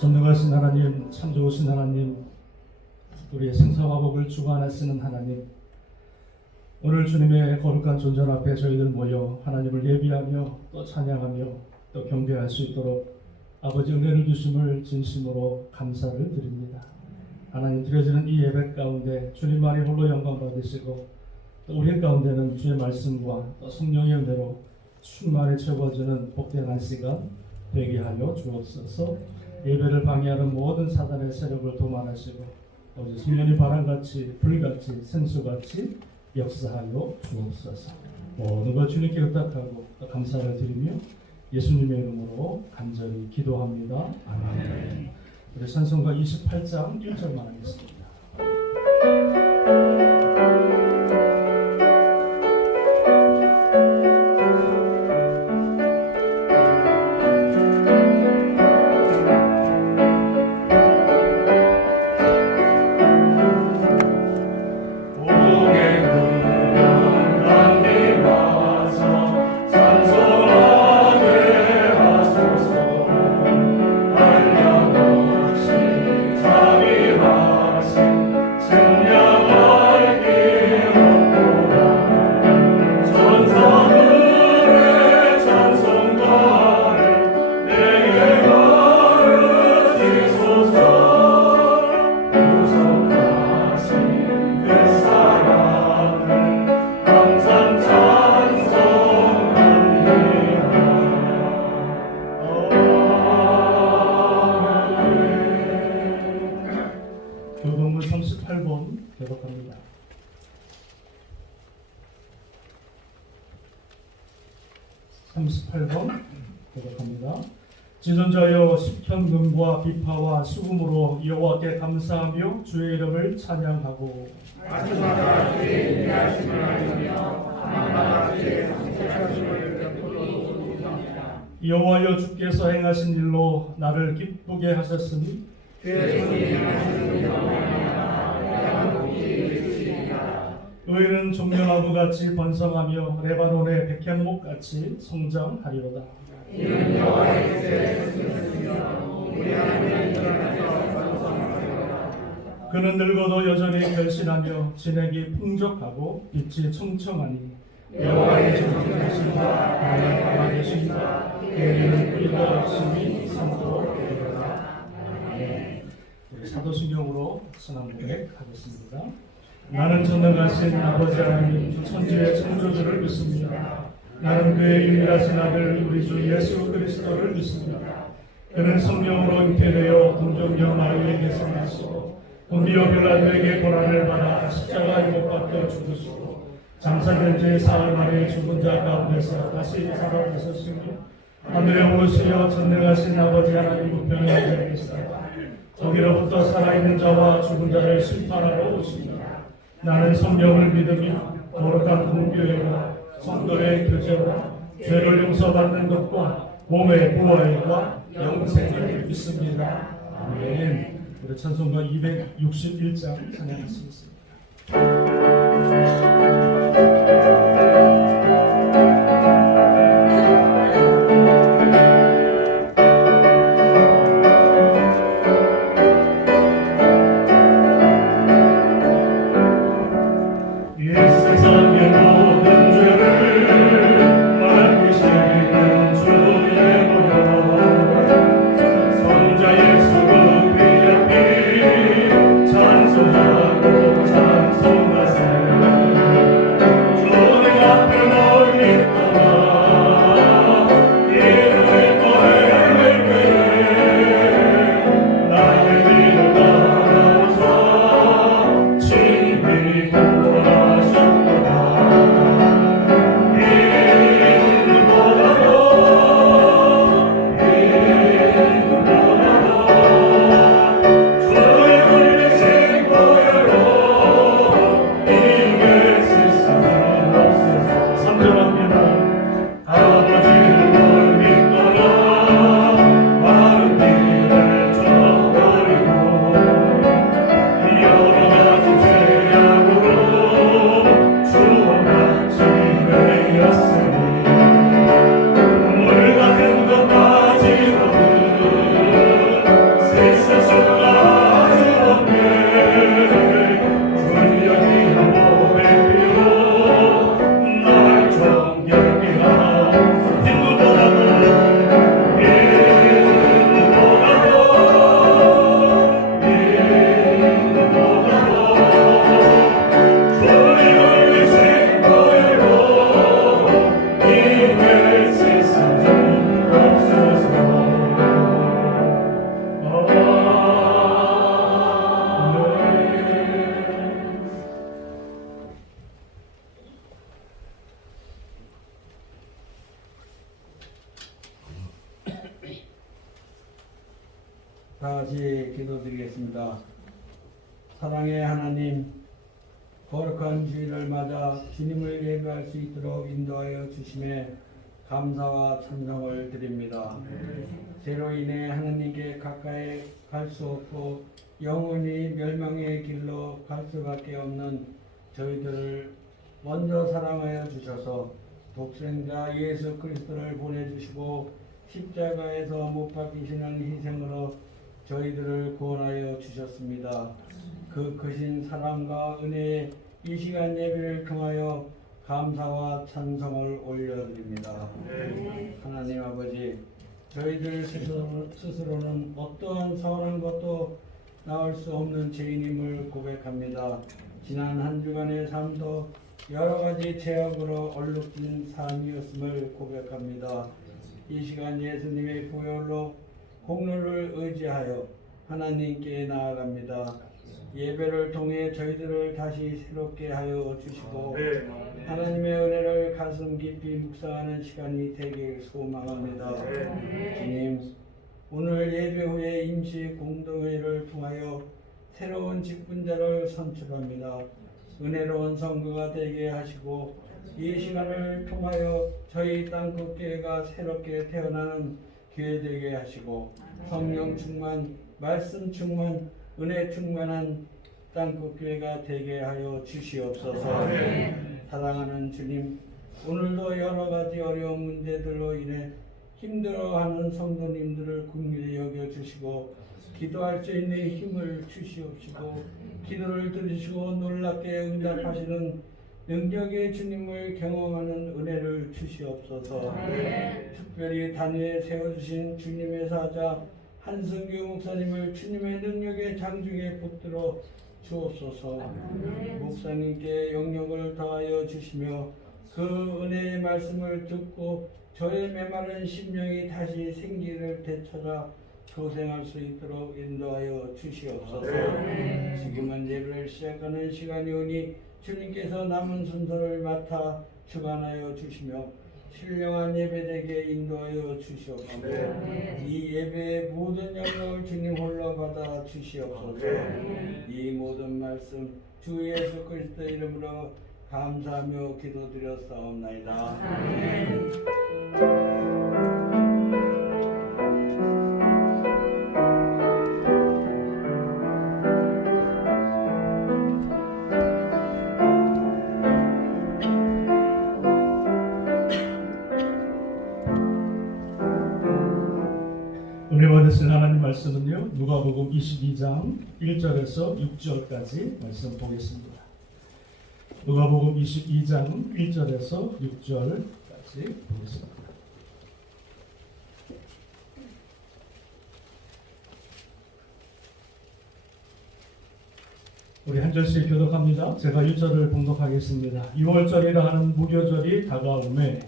전능하신 하나님, 참 좋으신 하나님, 우리의 생사와 복을 주관하시는 하나님, 오늘 주님의 거룩한 존전 앞에 저희들 모여 하나님을 예비하며 또 찬양하며 또 경배할 수 있도록 아버지 은혜를 주심을 진심으로 감사를 드립니다. 하나님, 드려지는 이 예배 가운데 주님만이 홀로 영광 받으시고 또 우리 가운데는 주의 말씀과 또 성령의 은혜로 충만히 채워주는 복된 한 시간 되게 하여 주옵소서. 예배를 방해하는 모든 사단의 세력을 도만하시고 어제 성령이 바람같이 불같이 생수같이 역사하여 주옵소서. 모든 걸 주님께 의탁하고 감사를 드리며 예수님의 이름으로 간절히 기도합니다. 아멘. 우리 찬송가 28장 1절만 하겠습니다. 교동문 38번 교독합니다. 38번 교독합니다. 지존자여 십현금과 비파와 수금으로 여호와께 감사하며 주의 이름을 찬양하고 여호와여 주께서 행하신 일로 나를 기쁘게 하셨으니 의인은 종려나무같이 번성하며 레바논의 백향목같이 성장하리로다. 그는 늙어도 여전히 결실하며 진액이 풍족하고 빛이 청청하니 여호와의 정직하심과 나의 강하심과 때리는 뿌리가 없음이 산토 되리로다. 아멘. 우리 사도신경으로 선한 고백하겠습니다. 나는 전능하신 아버지 하나님 천지의 창조주를 믿습니다. 나는 그의 유일하신 아들 우리 주 예수 그리스도를 믿습니다. 그는 성령으로 잉태되어 동정녀 마리아에게서 나시고 본디오 빌라도에게 고난을 받아 십자가에 못 박혀 죽으시고 장사된 지 사흘 만에 죽은 자 가운데서 다시 살아나셨으며 하늘에 오르시어 전능하신 아버지 하나님 우편에 앉아 계시다가 거기로부터 살아있는 자와 죽은 자를 심판하러 오십니다. 나는 성령을 믿으며 거룩한 공교회와 성도의 교제와 죄를 용서받는 것과 몸의 부활과 영생을 믿습니다. 아멘. 우리 찬송가 261장 찬양하시겠습니다. 찬송하고 찬송하세 다시 기도드리겠습니다. 사랑의 하나님, 거룩한 주일을 맞아 주님을 예배할 수 있도록 인도하여 주심에 감사와 찬송을 드립니다. 죄로 인해 하나님께 가까이 갈 수 없고 영원히 멸망의 길로 갈 수밖에 없는 저희들을 먼저 사랑하여 주셔서 독생자 예수 그리스도를 보내주시고 십자가에서 못 박히시는 희생으로 저희들을 구원하여 주셨습니다. 그 크신 사랑과 은혜에 이 시간 예배를 통하여 감사와 찬송을 올려드립니다. 하나님 아버지, 저희들 스스로는 어떠한 선한 것도 나올 수 없는 죄인임을 고백합니다. 지난 한 주간의 삶도 여러 가지 죄악으로 얼룩진 삶이었음을 고백합니다. 이 시간 예수님의 보혈로 공로를 의지하여 하나님께 나아갑니다. 예배를 통해 저희들을 다시 새롭게 하여 주시고 하나님의 은혜를 가슴 깊이 묵상하는 시간이 되길 소망합니다. 주님, 오늘 예배 후에 임시 공동회를 통하여 새로운 직분자를 선출합니다. 은혜로운 선거가 되게 하시고 이 시간을 통하여 저희 땅끝교회가 새롭게 태어나는 기회 되게 하시고 성령 충만, 말씀 충만, 은혜 충만한 땅끝교회가 되게 하여 주시옵소서. 사랑하는 주님, 오늘도 여러 가지 어려운 문제들로 인해 힘들어하는 성도님들을 긍휼히 여겨주시고 기도할 수 있는 힘을 주시옵시고 기도를 들으시고 놀랍게 응답하시는 능력의 주님을 경험하는 은혜를 주시옵소서. 특별히 단위에 세워주신 주님의 사자 한승규 목사님을 주님의 능력의 장중에 붙들어 주옵소서. 목사님께 영역을 더하여 주시며 그 은혜의 말씀을 듣고 저의 메마른 심령이 다시 생기를 되찾아 소생할 수 있도록 인도하여 주시옵소서. 지금은 예배를 시작하는 시간이 오니 주님께서 남은 순서를 맡아 주관하여 주시며 신령한 예배되게 인도하여 주시옵소서. 이 예배의 모든 영광을 주님 홀로 받아 주시옵소서. 이 모든 말씀 주 예수 그리스도 이름으로 감사하며 기도드렸사옵나이다. 은혜 받으실 하나님 말씀은요, 누가복음 22장 1절에서 6절까지 말씀 보겠습니다. 누가복음 22장 1절에서 6절까지 보겠습니다. 우리 한 절씩 교독합니다. 제가 1절을 봉독하겠습니다. 6월절이라 하는 무교절이 다가오매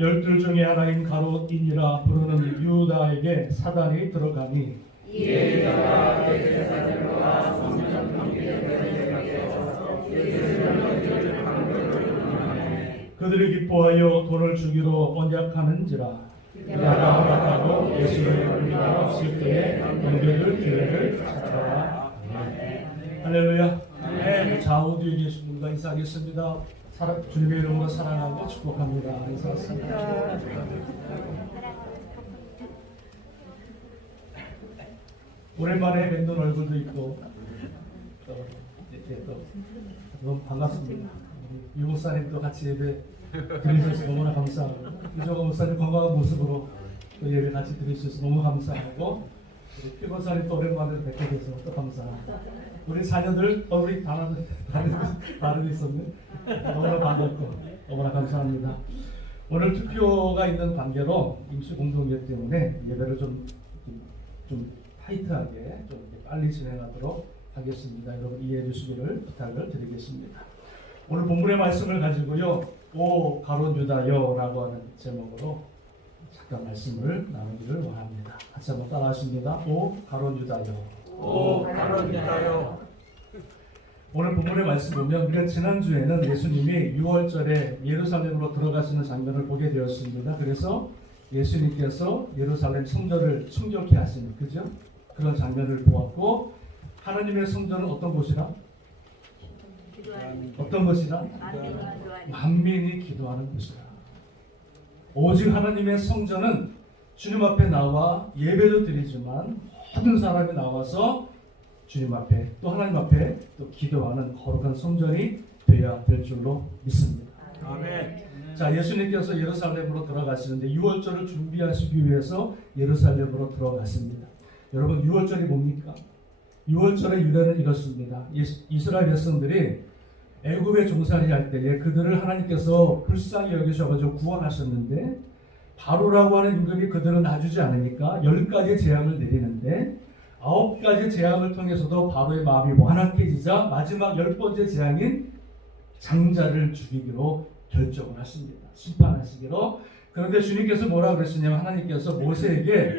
열둘 중에 하나인 가롯인이라 부르는 유다에게 사단이 들어가니 그들이 기뻐하여 돈을 주기로 언약하는지라. 유다가 허락하고 예수를 우리가 없을 때에 연결을 기회를 찾아라. 할렐루야. 좌우 뒤에 계신 분과 인사하겠습니다. 주님의 이름으로 사랑하고 축복합니다. 인사하겠습니다. 오랜만에 뵙는 얼굴도 있고 또 너무 반갑습니다. 유 목사님도 같이 예배 드리셔서 너무나 감사하고 이정호 목사님 건강한 모습으로 또 예배 같이 드리셔서 너무 감사하고 피 목사님 또 오랜만에 뵙게 돼서 또 감사합니다. 우리 자녀들 우리 다른 있었네. 너무나 반갑고 너무나 감사합니다. 오늘 투표가 있는 관계로 임시 공동회 때문에 예배를 좀 타이트하게 좀 빨리 진행하도록 하겠습니다. 여러분 이해해 주시기를 부탁을 드리겠습니다. 오늘 본문의 말씀을 가지고요, 오 가롯 유다여라고 하는 제목으로 잠깐 말씀을 나누기를 원합니다. 같이 한번 따라하십니다. 오 가롯 유다여. 오 가롯 유다여. 오늘 본문의 말씀 보면 우리가 지난주에는 예수님이 6월절에 예루살렘으로 들어가시는 장면을 보게 되었습니다. 그래서 예수님께서 예루살렘 성전을 충격케 하시는 그죠? 그런 장면을 보았고 하나님의 성전은 어떤 곳이라? 어떤 곳이라? 만민이 기도하는 곳이라. 오직 하나님의 성전은 주님 앞에 나와 예배도 드리지만 모든 사람이 나와서 주님 앞에 또 하나님 앞에 또 기도하는 거룩한 성전이 되어야 될 줄로 믿습니다. 아멘. 자, 예수님께서 예루살렘으로 들어가시는데 6월절을 준비하시기 위해서 예루살렘으로 들어갔습니다. 여러분 6월절이 뭡니까? 6월절의 유래는 이렇습니다. 이스라엘 백성들이 애굽에 종살이 할 때에 그들을 하나님께서 불쌍히 여기셔가지고 구원하셨는데 바로라고 하는 임금이 그들을 놔주지 않으니까 10가지 재앙을 내리는데 9가지 재앙을 통해서도 바로의 마음이 완악해지자 마지막 10번째 재앙인 장자를 죽이기로 결정을 하십니다. 심판하시기로. 그런데 주님께서 뭐라 그랬느냐면 하나님께서 모세에게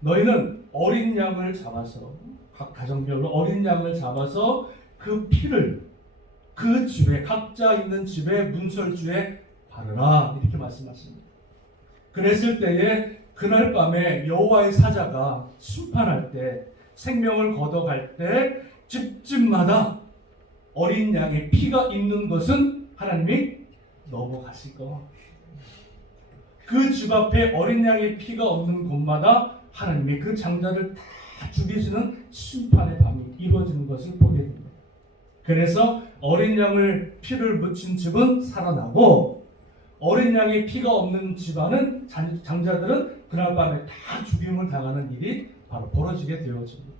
너희는 어린 양을 잡아서 각 가정별로 어린 양을 잡아서 그 피를 그 집에 각자 있는 집에 문설주에 바르라 이렇게 말씀하십니다. 그랬을 때에 그날 밤에 여호와의 사자가 심판할 때 생명을 걷어갈 때 집집마다 어린 양의 피가 있는 것은 하나님이 넘어가시고 그 집 앞에 어린 양의 피가 없는 곳마다 하나님이 그 장자를 다 죽이시는 심판의 밤이 이루어지는 것을 보게 됩니다. 그래서 어린 양을 피를 묻힌 집은 살아나고 어린 양의 피가 없는 집안은 장자들은 그날 밤에 다 죽임을 당하는 일이 바로 벌어지게 되어집니다.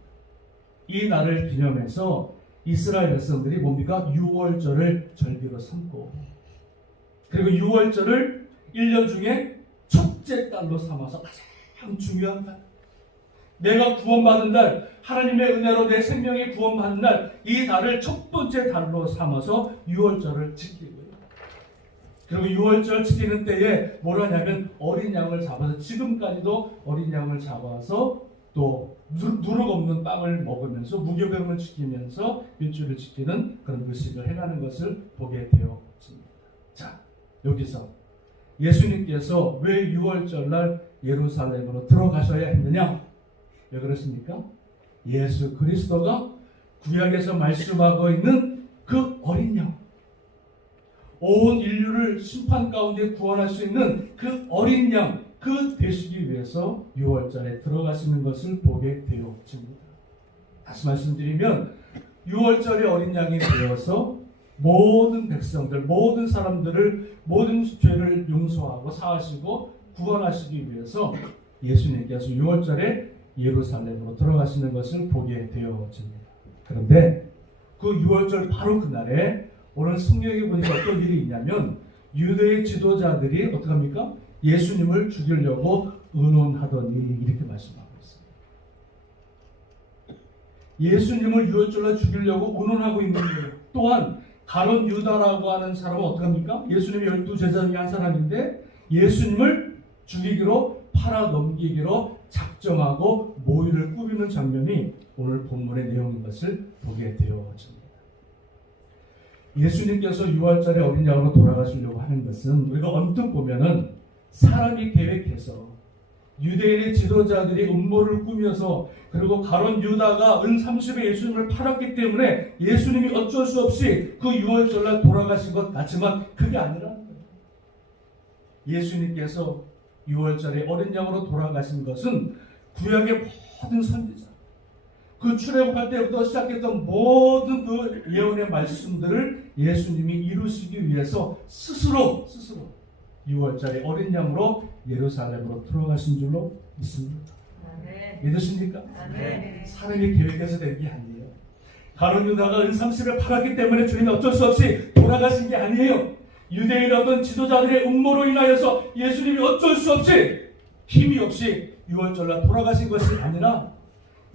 이 날을 기념해서 이스라엘 백성들이 뭡니까? 6월절을 절기로 삼고 그리고 6월절을 1년 중에 첫째 달로 삼아서 가장 중요한 날 내가 구원받은 날 하나님의 은혜로 내 생명이 구원받은 날 이 달을 첫 번째 달로 삼아서 6월절을 지키고요. 그리고 6월절 지키는 때에 뭘 하냐면 어린 양을 잡아서 지금까지도 어린 양을 잡아서 또 누룩 없는 빵을 먹으면서 무교병을 지키면서 일주일을 지키는 그런 의식을 해가는 것을 보게 되었습니다. 자, 여기서 예수님께서 왜 6월절 날 예루살렘으로 들어가셔야 했느냐? 왜 그렇습니까? 예수 그리스도가 구약에서 말씀하고 있는 그 어린 양, 온 인류를 심판 가운데 구원할 수 있는 그 어린 양, 그 되시기 위해서 6월절에 들어가시는 것을 보게 되어집니다. 다시 말씀드리면 6월절에 어린 양이 되어서 모든 백성들, 모든 사람들을 모든 죄를 용서하고 사하시고 구원하시기 위해서 예수님께서 6월절에 예루살렘으로 들어가시는 것을 보게 되어집니다. 그런데 그 6월절 바로 그날에 오늘 성경에 보니까 어떤 일이 있냐면 유대의 지도자들이 어떻게 합니까? 예수님을 죽이려고 의논하더니 이렇게 말씀하고 있습니다. 예수님을 6월절날 죽이려고 의논하고 있는 거예요. 또한 가룟 유다라고 하는 사람은 어떻게 합니까? 예수님의 12제자 중에 한 사람인데 예수님을 죽이기로 팔아넘기기로 작정하고 모의를 꾸미는 장면이 오늘 본문의 내용인 것을 보게 되어집니다. 예수님께서 6월절에 어린 양으로 돌아가시려고 하는 것은 우리가 언뜻 보면은 사람이 계획해서 유대인의 지도자들이 음모를 꾸며서 그리고 가룟 유다가 은 30에 예수님을 팔았기 때문에 예수님이 어쩔 수 없이 그 6월절날 돌아가신 것 같지만 그게 아니라는 거예요. 예수님께서 6월절에 어린 양으로 돌아가신 것은 구약의 모든 선지자 그 출애굽할 때부터 시작했던 모든 그 예언의 말씀들을 예수님이 이루시기 위해서 스스로 6월절에 어린 양으로 예루살렘으로 들어가신 줄로 믿습니다. 믿으십니까? 사람이 계획해서 된 게 아니에요. 가룟 유다가 은 30을 팔았기 때문에 주님이 어쩔 수 없이 돌아가신 게 아니에요. 유대인 어떤 지도자들의 음모로 인하여서 예수님이 어쩔 수 없이 힘이 없이 6월절날 돌아가신 것이 아니라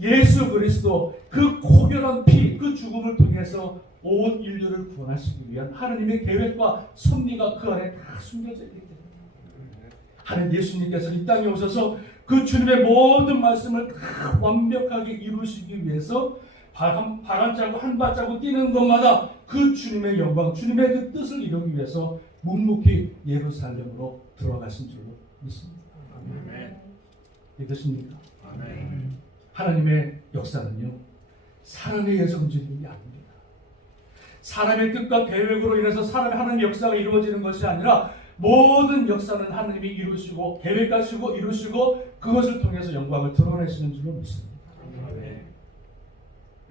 예수 그리스도 그 고결한 피, 그 죽음을 통해서 온 인류를 구원하시기 위한 하나님의 계획과 섭리가 그 안에 다 숨겨져 있기 때문에 하나님 예수님께서 이 땅에 오셔서 그 주님의 모든 말씀을 다 완벽하게 이루시기 위해서 발한자국 한 발자국 뛰는 것마다 그 주님의 영광, 주님의 그 뜻을 이루기 위해서 묵묵히 예루살렘으로 들어가신 줄로 믿습니다. 아멘. 믿으십니까? 아멘. 하나님의 역사는요, 사람에 의해서 움직이는 게 아닙니다. 사람의 뜻과 계획으로 인해서 하나님의 역사가 이루어지는 것이 아니라 모든 역사는 하나님이 이루시고 계획하시고 이루시고 그것을 통해서 영광을 드러내시는 줄로 믿습니다. 아멘.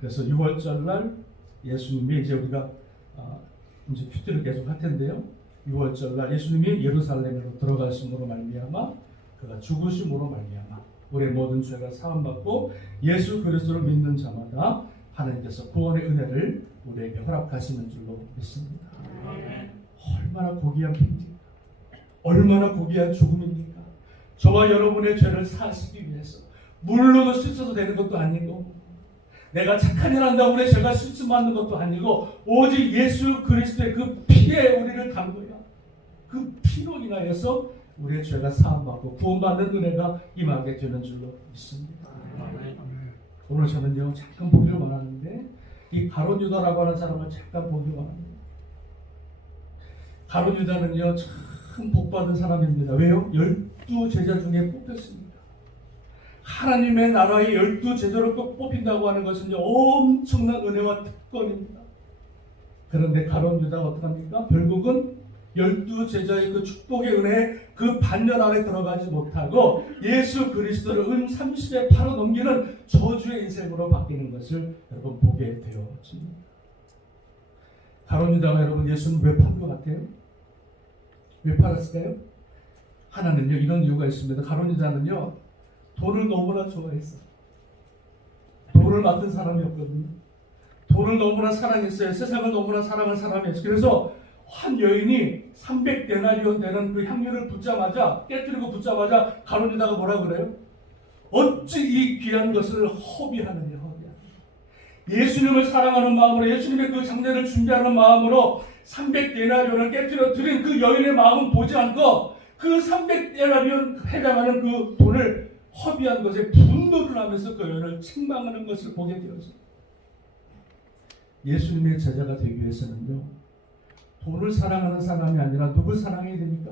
그래서 6월절 날 예수님이 이제 우리가 이제 큐티를 계속 할 텐데요. 6월절 날 예수님이 예루살렘으로 들어가심으로 말미암아 그가 죽으심으로 말미암아 우리의 모든 죄가 사함받고 예수 그리스도를 믿는 자마다 하나님께서 구원의 은혜를 우리에게 허락하시는 줄로 믿습니다. 아멘. 얼마나 고귀한 빛입니까? 얼마나 고귀한 죽음입니까? 저와 여러분의 죄를 사하시기 위해서 물로도 씻어도 되는 것도 아니고 내가 착한 일 한다고 우리 죄가 씻음받는 것도 아니고 오직 예수 그리스도의 그 피에 우리를 담그여 그 피로 인하여서 우리의 죄가 사함받고 구원받는 은혜가 임하게 되는 줄로 믿습니다. 아멘. 오늘 저는요 잠깐 보기를 원하는데 이 가룟 유다라고 하는 사람을 잠깐 보기를 원합니다. 가룟 유다는요 참 복받은 사람입니다. 왜요? 12제자 중에 뽑혔습니다. 하나님의 나라의 12제자로 또 뽑힌다고 하는 것은요 엄청난 은혜와 특권입니다. 그런데 가룟 유다가 어떡합니까? 결국은 12제자의 그 축복의 은혜에 그 반년 안에 들어가지 못하고 예수 그리스도를 은 30에 팔아 넘기는 저주의 인생으로 바뀌는 것을 여러분 보게 되어집니다. 가룟 유다가 여러분 예수는 왜 판 것 같아요? 왜 팔았을까요? 하나는요 이런 이유가 있습니다. 가룟 유다는요 돈을 너무나 좋아했어요. 돈을 맡은 사람이었거든요. 돈을 너무나 사랑했어요. 세상을 너무나 사랑한 사람이었어요. 그래서 한 여인이 300데나리온 되는 그 향유를 붓자마자 깨뜨리고 붓자마자 가룟 유다가 뭐라 그래요? 어찌 이 귀한 것을 허비하느냐 허비하느냐. 예수님을 사랑하는 마음으로 예수님의 그 장례를 준비하는 마음으로 300데나리온을 깨뜨려 드린 그 여인의 마음은 보지 않고 그 300데나리온 해당하는 그 돈을 허비한 것에 분노를 하면서 그 여인을 책망하는 것을 보게 되었어요. 예수님의 제자가 되기 위해서는요 돈을 사랑하는 사람이 아니라 누굴 사랑해야 됩니까?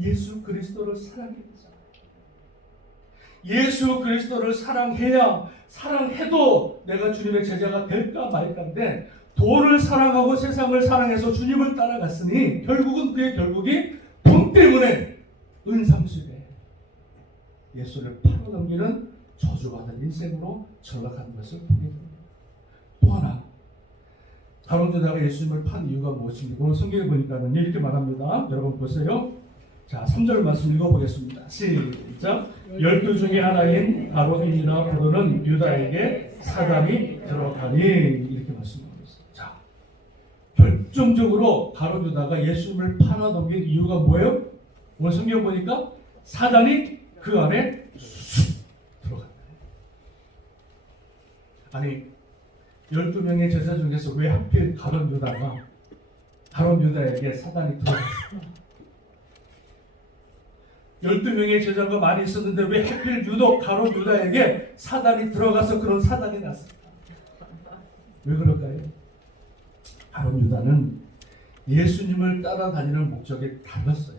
예수 그리스도를 사랑해야 되죠. 예수 그리스도를 사랑해도 내가 주님의 제자가 될까 말까인데 돈을 사랑하고 세상을 사랑해서 주님을 따라갔으니 결국은 그의 결국이 돈 때문에 은30에 예수를 팔아넘기는 저주받은 인생으로 전락한 것을 보게 됩니다. 또 하나 가룟 유다가 예수님을 판 이유가 무엇입니까? 오늘 성경에 보니까는 이렇게 말합니다. 여러분 보세요. 자, 3절 말씀 읽어보겠습니다. 시작. 12 중에 하나인 가룟 유다 포로는 유다에게 사단이 들어가니 이렇게 말씀하고 있어요. 자, 결정적으로 가룟 유다가 예수님을 팔아넘긴 이유가 뭐예요? 오늘 성경 보니까 사단이 그 안에 쑥 들어간다. 아니 12명의 제자 중에서 왜 하필 가룟 유다에게 사단이 들어갔을까? 12명의 제자가 많이 있었는데 왜 하필 유독 가룟 유다에게 사단이 들어가서 그런 사단이 났을까? 왜 그럴까요? 가룟 유다는 예수님을 따라다니는 목적이 달랐어요.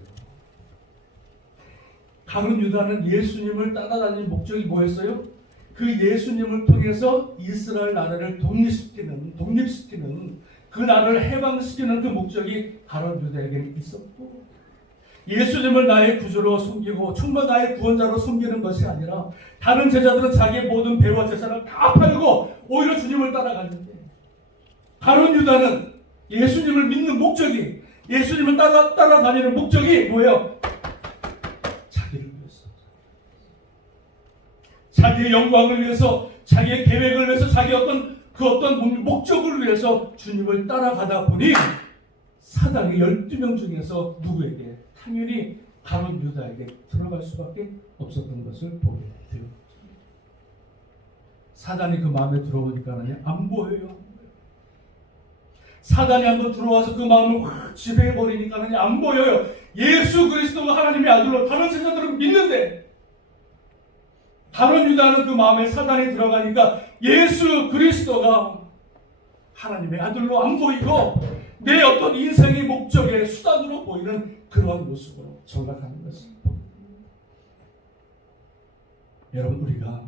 가룟 유다는 예수님을 따라다니는 목적이 뭐였어요? 그 예수님을 통해서 이스라엘 나라를 독립시키는 그 나라를 해방시키는 그 목적이 가룟 유다에게 있었고 예수님을 나의 구주로 섬기고 정말 나의 구원자로 섬기는 것이 아니라 다른 제자들은 자기의 모든 배와 재산을 다 팔고 오히려 주님을 따라갔는데 가룟 유다는 예수님을 믿는 목적이 예수님을 따라다니는 목적이 뭐예요? 자기의 영광을 위해서 자기의 계획을 위해서 자기 어떤 목적을 위해서 주님을 따라가다 보니 사단이 12명 중에서 누구에게 당연히 가룟 유다에게 들어갈 수밖에 없었던 것을 보게 되었죠. 사단이 그 마음에 들어오니까는 안 보여요. 사단이 한번 들어와서 그 마음을 확 지배해버리니까는 안 보여요. 예수 그리스도가 하나님의 아들로 다른 제자들은 믿는데 가룟 유다는 그 마음에 사단이 들어가니까 예수 그리스도가 하나님의 아들로 안 보이고 내 어떤 인생의 목적의 수단으로 보이는 그러한 모습으로 전락하는 것입니다. 여러분, 우리가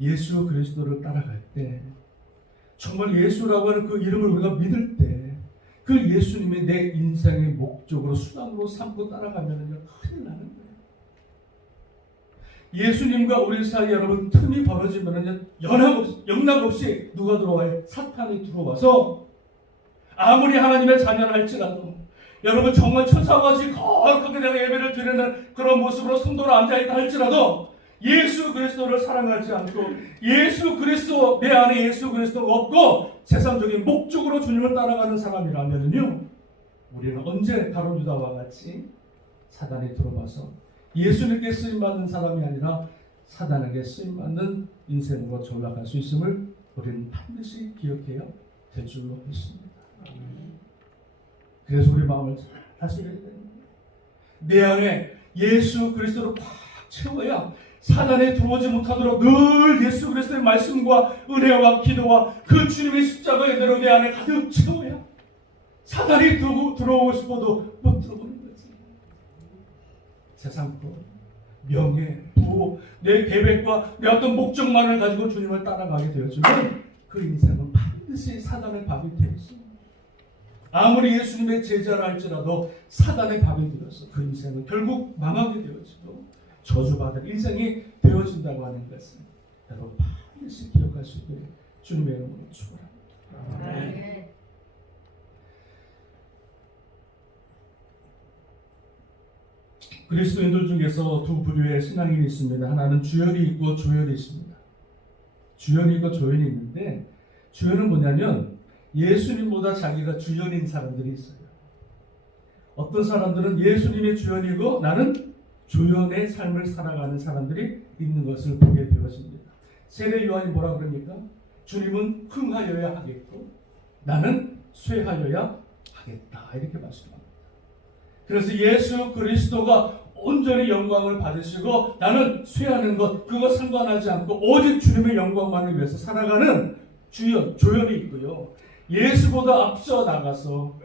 예수 그리스도를 따라갈 때, 정말 예수라고 하는 그 이름을 우리가 믿을 때, 그 예수님이 내 인생의 목적으로 수단으로 삼고 따라가면 큰일 나는 거예요. 예수님과 우리 사이에 여러분 틈이 벌어지면 영락없이 누가 들어와요? 사탄이 들어와서 아무리 하나님의 자녀라 할지라도, 여러분 정말 천사와 같이 거룩하게 내가 예배를 드리는 그런 모습으로 성도로 앉아있다 할지라도 예수 그리스도를 사랑하지 않고 예수 그리스도, 내 안에 예수 그리스도가 없고 세상적인 목적으로 주님을 따라가는 사람이라면요, 우리는 언제 가룟 유다와 같이 사단이 들어와서 예수님께 쓰임받는 사람이 아니라 사단에게 쓰임받는 인생으로 전락할 수 있음을 우리는 반드시 기억해야 될 줄로 믿습니다. 그래서 우리 마음을 잘 다스려야 됩니다. 내 안에 예수 그리스도를 꽉 채워야 사단에 들어오지 못하도록 늘 예수 그리스도의 말씀과 은혜와 기도와 그 주님의 십자가의 은혜로 내 안에 가득 채워야 사단이 들어오고 싶어도 못 들어오는 거지. 세상 것, 명예, 부, 내 계획과 내 어떤 목적만을 가지고 주님을 따라가게 되어지면 그 인생은 반드시 사단의 밥이 되었습니다. 아무리 예수님의 제자라 할지라도 사단의 밥이 되어서 그 인생은 결국 망하게 되어지고 저주받을 인생이 되어진다고 하는 것은 여러분 반드시 기억하시고 주님의 이름으로 축원합니다. 그리스도인들 중에서 두 부류의 신앙인이 있습니다. 하나는 주연이 있고 조연이 있습니다. 주연이 있고 조연이 있는데, 주연은 뭐냐면 예수님보다 자기가 주연인 사람들이 있어요. 어떤 사람들은 예수님의 주연이고 나는 조연의 삶을 살아가는 사람들이 있는 것을 보게 되었습니다. 세례 요한이 뭐라 그럽니까? 주님은 흥하여야 하겠고 나는 쇠하여야 하겠다, 이렇게 말씀합니다. 그래서 예수 그리스도가 온전히 영광을 받으시고 나는 쇠하는 것, 그거 상관하지 않고 오직 주님의 영광만을 위해서 살아가는 주연, 조연이 있고요. 예수보다 앞서 나가서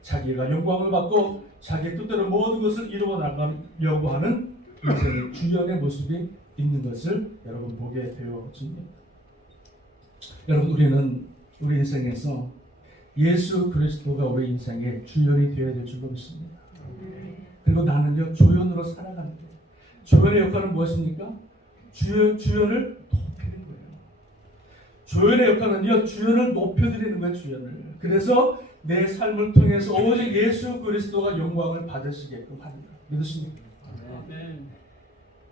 자기가 영광을 받고 자기 뜻대로 모든 것을 이루어 나가려고 하는 인생의 주연의 모습이 있는 것을 여러분 보게 되어집니다. 여러분, 우리는 우리 인생에서 예수 그리스도가 우리 인생의 주연이 되어야 될 줄로 믿습니다. 그리고 나는요, 조연으로 살아가는 거예요. 조연의 역할은 무엇입니까? 주연을 높이는 거예요. 조연의 역할은요, 주연을 높여드리는 거예요, 주연을. 그래서 내 삶을 통해서 오직 예수 그리스도가 영광을 받으시게끔 합니다. 믿으십니까? 아멘.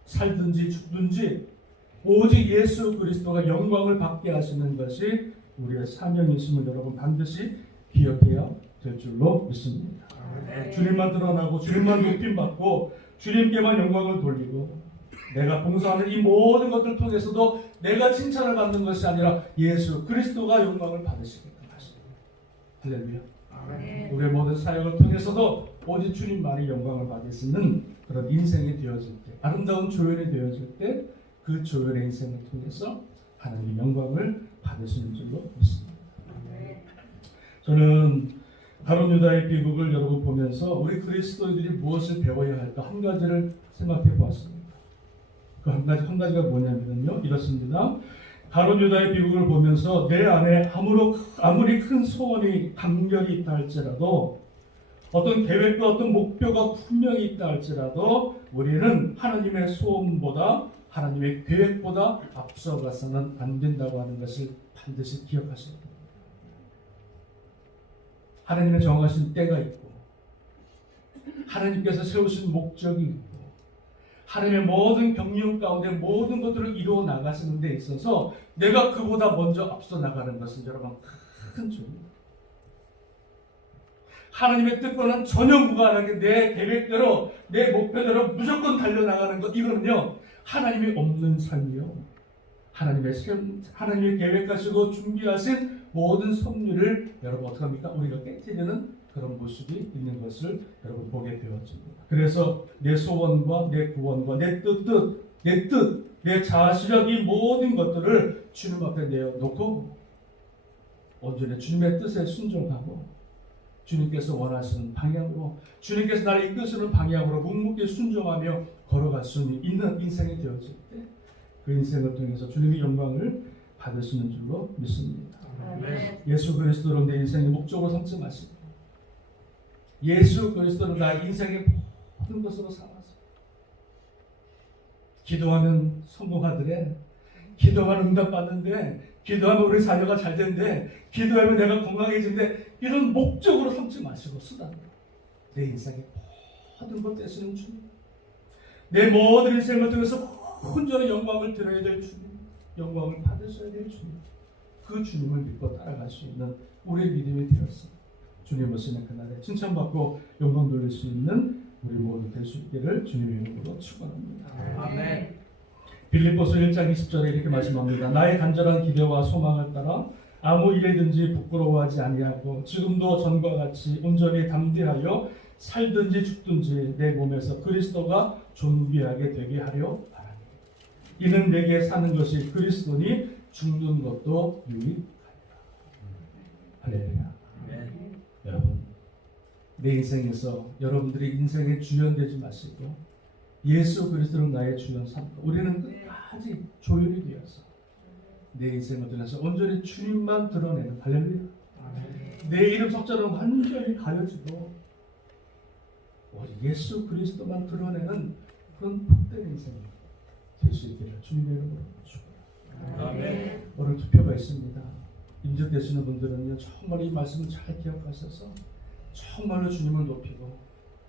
살든지 죽든지 오직 예수 그리스도가 영광을 받게 하시는 것이 우리의 사명이 있음을 여러분 반드시 기억해야 될 줄로 믿습니다. 주님만 드러나고 주님만 높임받고 주님께만 영광을 돌리고 내가 봉사하는 이 모든 것들 통해서도 내가 칭찬을 받는 것이 아니라 예수 그리스도가 영광을 받으시게끔 하십니다. 할렐루야. 우리의 모든 사역을 통해서도 오직 주님만이 영광을 받을 수 있는 그런 인생이 되어질 때, 아름다운 조연이 되어질 때 그 조연의 인생을 통해서 하나님의 영광을 받으시는 줄로 믿습니다. 저는 가룟 유다의 비극을 여러분 보면서 우리 그리스도인들이 무엇을 배워야 할까 한 가지를 생각해 보았습니다. 그 한 가지가 뭐냐면요, 이렇습니다. 가룟 유다의 비극을 보면서 내 안에 아무리 큰 소원이 강렬히 있다 할지라도, 어떤 계획과 어떤 목표가 분명히 있다 할지라도 우리는 하나님의 소원보다 하나님의 계획보다 앞서가서는 안 된다고 하는 것을 반드시 기억하셔야 됩니다. 하나님의 정하신 때가 있고 하나님께서 세우신 목적이 있고 하나님의 모든 경륜 가운데 모든 것들을 이루어 나가시는 데 있어서 내가 그보다 먼저 앞서 나가는 것은 여러분 큰 죄입니다. 하나님의 뜻과는 전혀 무관하게 내 계획대로 내 목표대로 무조건 달려나가는 것, 이거는요 하나님이 없는 삶이요, 하나님의 계획하시고 준비하신 모든 섭리를 여러분 어떻게 합니까? 우리가 깨뜨리는 그런 모습이 있는 것을 여러분 보게 되어집니다. 그래서 내 소원과 내 구원과 내 뜻 내 뜻, 내 자아실력 이 모든 것들을 주님 앞에 내어놓고 온전히 주님의 뜻에 순종하고 주님께서 원하시는 방향으로 주님께서 나를 이끄시는 방향으로 묵묵히 순종하며 걸어갈 수 있는 인생이 되어질 때 그 인생을 통해서 주님의 영광을 받으시는 줄로 믿습니다. 아멘. 예수 그리스도를 내 인생의 목적으로 삼지 마시고 예수 그리스도를 나의 인생의 모든 것으로 삼아서 기도하면 성공하더래, 기도하면 응답받는데, 기도하면 우리 자녀가 잘 된대, 기도하면 내가 건강해진대, 이런 목적으로 삼지 마시고 수단으로 내 인생의 모든 것 되시는 주님, 내 모든 인생을 통해서 온전히 영광을 드려야 될 주님, 영광을 받으셔야 될 주님, 그 주님을 믿고 따라갈 수 있는 우리의 믿음이 되어서 주님 오시는 그날에 칭찬받고 영광 돌릴 수 있는 우리 모두 될 수 있기를 주님의 이름으로 축원합니다. 아멘. 빌립보서 1장 20절에 이렇게 말씀합니다. 나의 간절한 기대와 소망을 따라 아무 일에든지 부끄러워하지 아니하고 지금도 전과 같이 온전히 담대하여 살든지 죽든지 내 몸에서 그리스도가 존귀하게 되게 하려 바라니 이는 내게 사는 것이 그리스도니 죽는 것도 유익하리라. 할렐루야. 아멘. 여러분, 내 인생에서 여러분들이 인생의 주연 되지 마시고 예수 그리스도를 나의 주연 삼고 우리는 끝까지 조율이 되어서 내 인생을 통해서 온전히 주님만 드러내는, 할렐루야, 내 이름 석자는 완전히 가려지고 오직 예수 그리스도만 드러내는 그런 복된 인생이 될 수 있기를 주님의 이름으로 축원합니다. 아멘. 오늘 투표가 있습니다. 임직되시는 분들은요, 정말 이 말씀을 잘 기억하셔서 정말로 주님을 높이고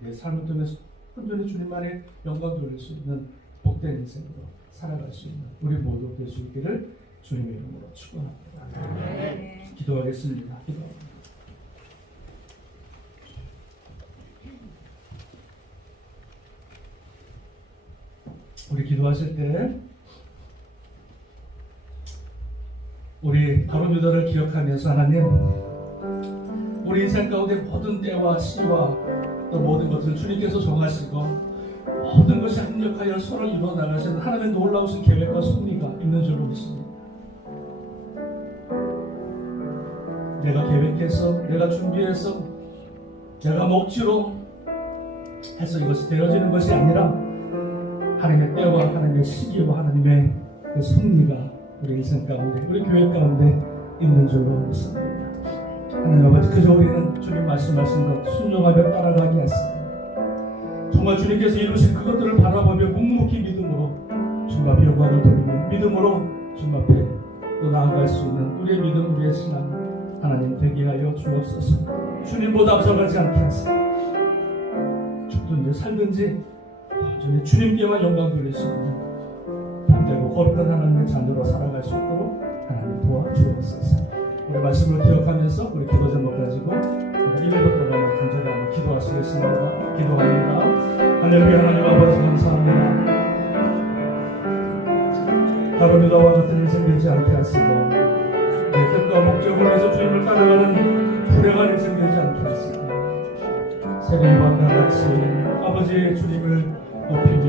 내 삶을 통해서 온전히 주님만의 영광 돌릴 수 있는 복된 인생으로 살아갈 수 있는 우리 모두 될 수 있기를 주님의 이름으로 축원합니다. 아멘. 기도하겠습니다. 기도합니다. 우리 기도하실 때 우리 바로 유다를 기억하면서 하나님, 우리 인생 가운데 모든 때와 시와 또 모든 것을 주님께서 정하시고 모든 것이 합력하여 서로 이루어 나가시는 하나님의 놀라우신 계획과 섭리가 있는 줄로 믿습니다. 내가 계획해서, 내가 준비해서, 내가 목지로 해서 이것이 되어지는 것이 아니라 하나님의 때와 하나님의 시기와 하나님의 그 섭리가 우리 인생 가운데, 우리 교회 가운데 있는 줄로 믿습니다. 하나님 아버지, 그저 우리는 주님 말씀하신 것 순종하며 따라가기 하시고 정말 주님께서 이루신 그것들을 바라보며 묵묵히 믿음으로 주님 앞에 영광을 돌리며 믿음으로 주님 앞에 또 나아갈 수 있는 우리의 믿음, 우리의 신앙 하나님 되게 하여 주옵소서. 주님보다 앞서가지 않게 하시고 죽든지 살든지 온전히 주님께만 영광 돌릴 수 있는 복되고 거룩한 하나님의 자녀로 살아갈 수 있도록 하나님 도와주옵소서. 우리 말씀을 기억하면서 우리 기도 제목 가지고 우리가 1회부터 간절히 한번 기도하시겠습니다. 기도합니다. 할렐루야. 하나님 아버지 감사합니다. 다른 유다와 같은 인생 되지 않게 하시고 내 뜻과 목적을 위해서 주님을 따라가는 불행한 인생 되지 않게 하시고 세례 요한과 같이 아버지 주님을 높이며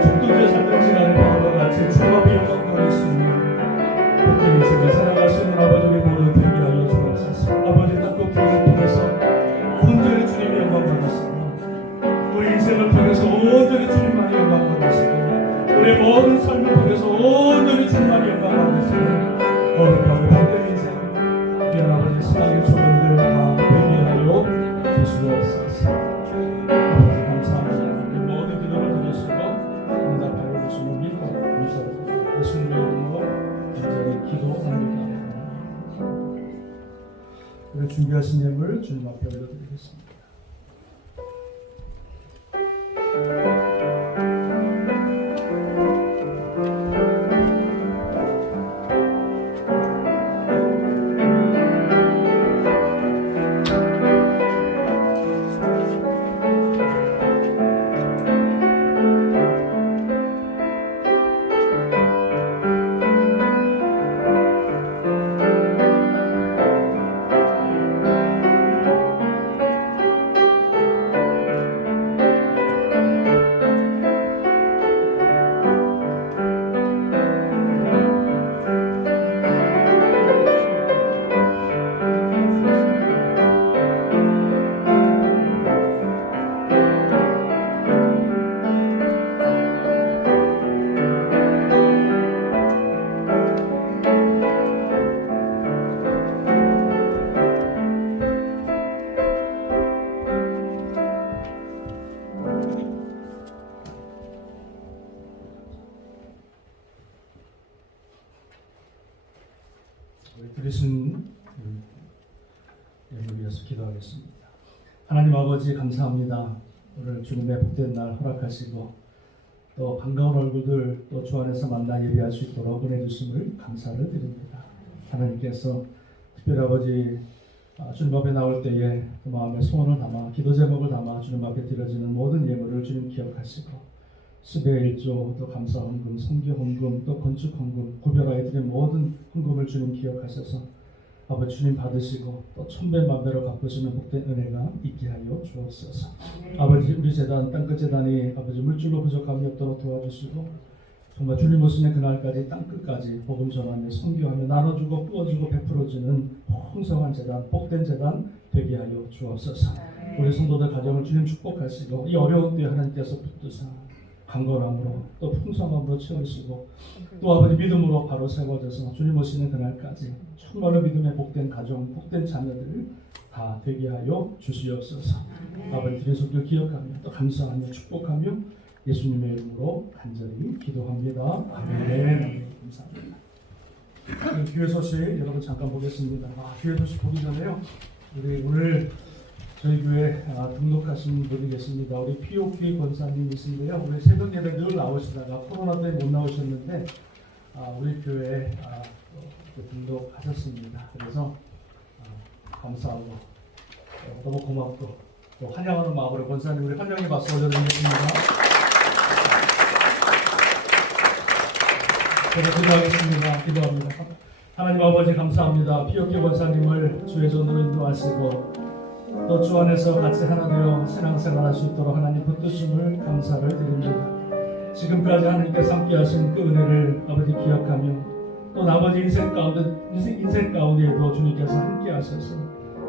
죽든지 살든지 간의 마음과 같이 주님 앞에 영광 돌릴 수 있는 복된 인생을 살아갈 수 있는 아버지 우리 모두 되게 하여 주옵소서. 아버지 땅끝 교회를 통해서 온전히 주님의 영광 받으시고 우리 인생을 통해서 온전히 주님만의 영광 받으시고 우리 모든 삶을 통해서 온전히 주님만의 영광 받으시는 거룩하고 복된 인생 귀한 아버지 신앙의 초면들 다 되게 하여 주시옵소서. 아버지 감사합니다. 우리 모든 기도를 들으시고 응답하여 주시는 믿고 감사드립니다. 예수님의 이름으로 간절히 기도합니다. 우리 준비하신 예물 주님 앞에 올려드리겠습니다. 하나님 아버지 감사합니다. 오늘 주님의 복된 날 허락하시고 또 반가운 얼굴들 또 주 안에서 만나 예배할 수 있도록 은혜 주심을 감사를 드립니다. 하나님께서 특별히 아버지 주님 앞에 나올 때에 그 마음에 소원을 담아 기도 제목을 담아 주님 앞에 드려지는 모든 예물을 주님 기억하시고 수배 1조 또 감사 헌금, 성교 헌금, 또 건축 헌금 구별하여 드린 모든 헌금을 주님 기억하셔서 아버지 주님 받으시고 또 천배 만배로 갚으시는 복된 은혜가 있게 하여 주옵소서. 아버지 우리 재단 땅끝 재단이 아버지 물질로 부족함이 없도록 도와주시고 정말 주님 오시는 그날까지 땅끝까지 복음 전하며 선교하며 나눠주고 부어주고 베풀어주는 풍성한 재단 복된 재단 되게 하여 주옵소서. 우리 성도들 가정을 주님 축복하시고 이 어려운 때에 하나님께서 붙드사 강건함으로 또 풍성함으로 채우시고 또 아버지 믿음으로 바로 세워져서 주님 오시는 그날까지 정말로 믿음의 복된 가정 복된 자녀들 다 되게 하여 주시옵소서. 아버지 드린 속을 기억하며 또 감사하며 축복하며 예수님의 이름으로 간절히 기도합니다. 아멘. 감사합니다. 교회 소식 여러분 잠깐 보겠습니다. 교회 소식 보기 전에요. 우리 오늘 저희 교회 등록하신 분이 계십니다. 우리 POK 권사님이신데요. 우리 새벽 예배 늘 나오시다가 코로나 때문에 못 나오셨는데 우리 교회에 등록하셨습니다. 그래서 감사하고 너무 고맙고 또 환영하는 마음으로 권사님 우리 환영의 박수 올려드리겠습니다. 제가 기도합니다. 하나님 아버지 감사합니다. POK 권사님을 주의 전으로 인도하시고 또 주 안에서 같이 하나 되어 신앙생활할 수 있도록 하나님 붙드심을 감사를 드립니다. 지금까지 하나님께서 함께 하신 그 은혜를 아버지 기억하며 또 나머지 인생 가운데에도 주님께서 함께 하셔서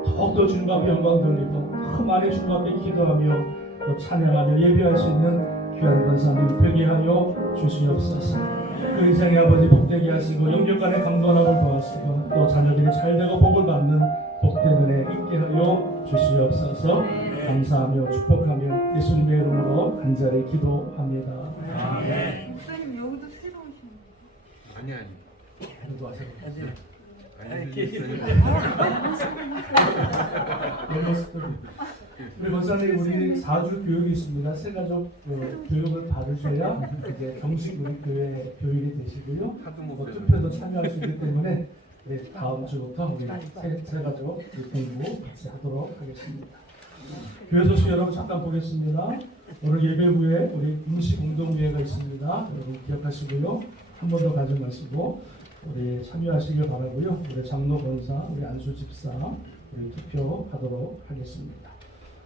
더욱더 주님 앞에 영광 돌리고 더 많이 주님 앞에 기도하며 또 찬양하며 예배할 수 있는 귀한 권사님 되게 하여 주시옵소서. 그 인생의 아버지 복되게 하시고 영육간의 강건함을 더하시고 또 자녀들이 잘되고 복을 받는 복된 은혜 있게 하여 주시옵소서. 감사하며 축복하며 예수님의 이름으로 간절히 기도합니다. 아멘. 목사님 여기도 새로 오신 아니. 기도하세요. 우리 권사님 우리 4주 교육이 있습니다. 새가족 교육을 받으셔야 이제 정식 우리 교회 교육이 되시고요. 투표도 참여할 수 있기 때문에 다음 주부터 우리 새가족 공부 같이 하도록 하겠습니다. 교회 소식 여러분 잠깐 보겠습니다. 오늘 예배 후에 우리 임시 공동회의가 있습니다. 여러분 기억하시고요. 한 번 더 가지 마시고 우리 참여하시길 바라고요. 우리 장로 권사, 우리 안수 집사 우리 투표하도록 하겠습니다.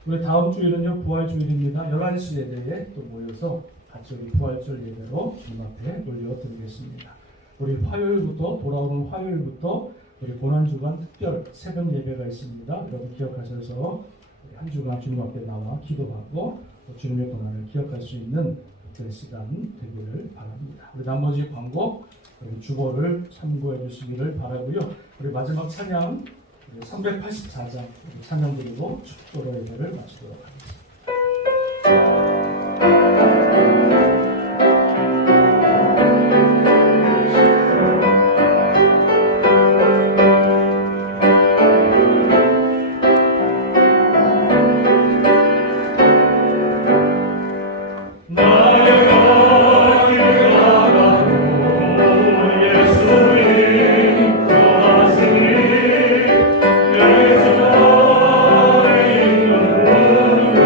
우리 다음 주일은요 부활 주일입니다. 11시 예배에 또 모여서 같이 우리 부활절 예배로 주님 앞에 올려드리겠습니다. 우리 화요일부터 돌아오는 화요일부터 우리 고난주간 특별 새벽 예배가 있습니다. 여러분 기억하셔서 한 주간 주님 앞에 나와 기도하고 주님의 고난을 기억할 수 있는 그 시간 되기를 바랍니다. 우리 나머지 광고 주보를 참고해 주시기를 바라고요. 우리 마지막 찬양 384장 찬양 드리고 축도로 예배를 마치도록 하겠습니다. 예수님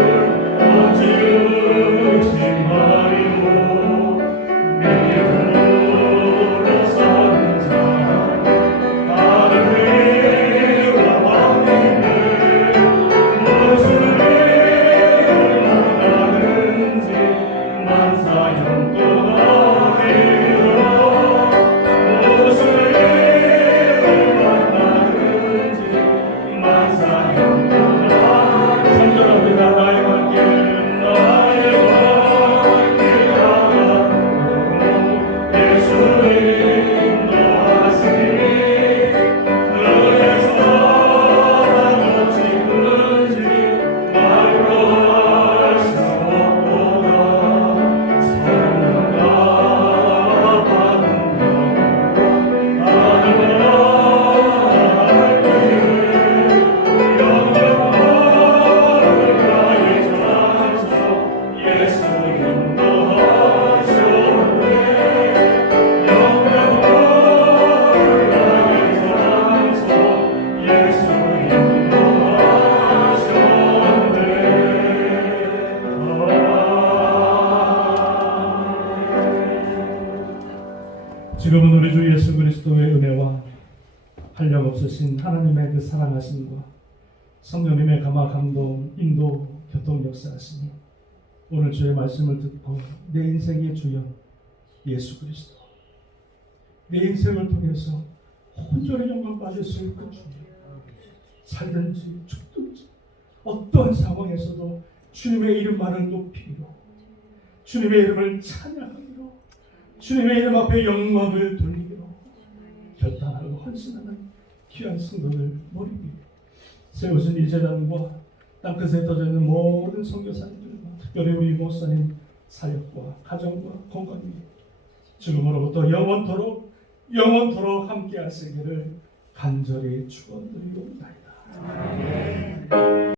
한량없으신 하나님의 그 사랑하심과 성령님의 감화 감동 인도 교통 역사하시니 오늘 주의 말씀을 듣고 내 인생의 주여 예수 그리스도 내 인생을 통해서 온전히 영광 받을 수 있는 그 주님 살든지 죽든지 어떠한 상황에서도 주님의 이름만을 높이기로 주님의 이름을 찬양하기로 주님의 이름 앞에 영광을 돌리기로 결단하고 헌신하는 귀한 성도들 머리 위에 세우신 이 재단과 땅끝에 떠져 있는 모든 선교사님들과 특별히 우리 목사님 사역과 가정과 건강 위에 지금으로부터 영원토록 함께 하시기를 간절히 축원드리옵나이다.